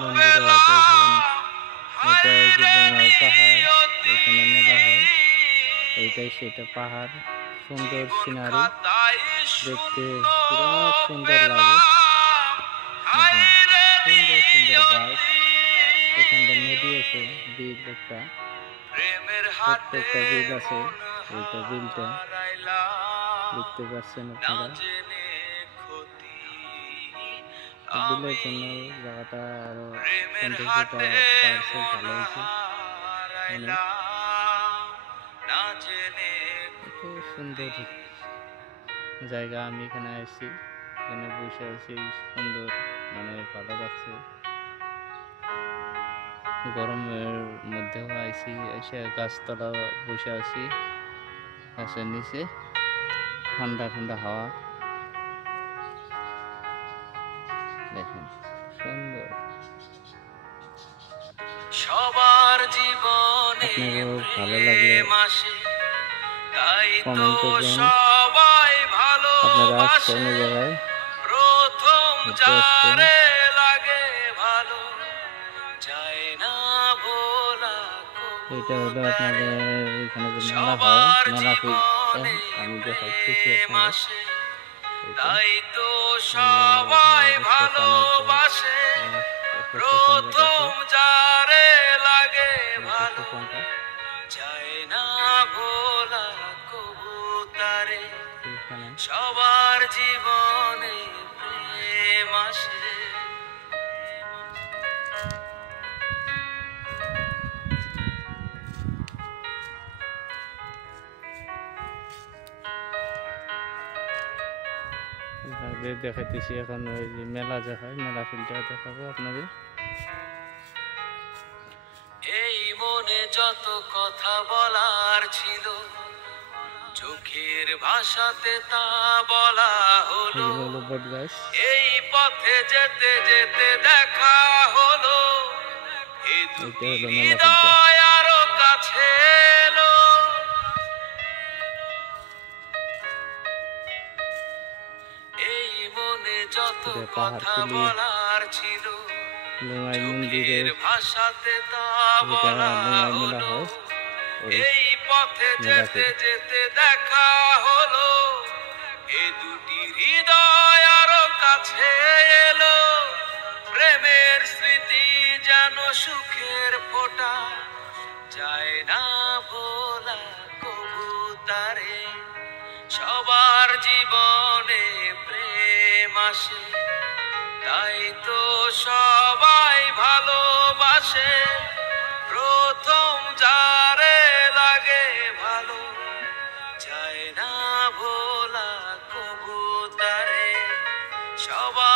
বন্ধুরা দেখুন, এটা এই যে ডোঙায় পাহাড়, এখানে মেলা হয়। এইটাই সেটা পাহাড়, সুন্দর সিনারি, দেখতে বিরাট সুন্দর লাগে। সুন্দর সুন্দর গাছ, এখানটা নদী আছে, বিল একটা, ছোট্ট একটা বিল আছে। এইটা বিলটা দেখতে পাচ্ছেন আপনারা। বিলের জন্য জায়গাটা আরো সৌন্দর্যটা বাড়ছে, ভালো হয়েছে অনেক। এত সুন্দর জায়গা, আমি এখানে আসছি, এখানে বসে আছি, সুন্দর মানে ভালো লাগছে। গরমের মধ্যেও আইছি, এসে গাছতলা বসে আছি, গাছের নিচে ঠান্ডা ঠান্ডা হাওয়া, দেখেন সুন্দর। সবার জীবনে আপনারও ভালো লাগলে কমেন্ট করবেন। সবাই আপনারা আসছেন এই জায়গায়, প্রথম আসছেন। লাগে ভালো যায় না ভোলা। এটা হলো আপনাদের এখানে যে মেলা হয়, মেলা আমি দেখাচ্ছি তাই তো সবাই ভালোবাসে, প্রথম যারে লাগে ভালো যায় না ভোলা কবুতারে। সবার জীবনে প্রেম আসে। দেখাইতেছি এখন ওই যে মেলা যে হয়, মেলা ফিল্ডটা দেখাবো আপনাদের। এই মনে যত কথা বলার ছিল, চোখের ভাষাতে তা বলা হলো। এই পথে যেতে যেতে দেখা হলো, এই দুটি হৃদয় আরো কাছে এলো। এই মনে যত কথা বলার ছিল, চোখের ভাষাতে তা বলা হলো। এই পথে যেতে যেতে দেখা হলো, এ দুটি হৃদয় আরো কাছে এলো। প্রেমের স্মৃতি যেন সুখের ফোঁটা, যায় না ভোলা কবুতারে। সবার জীবনে প্রেম আসে, তাই তো সবাই ভালোবাসে, প্রথম যারে লাগে ভালো যায় না ভোলা কবুতারে। সবাই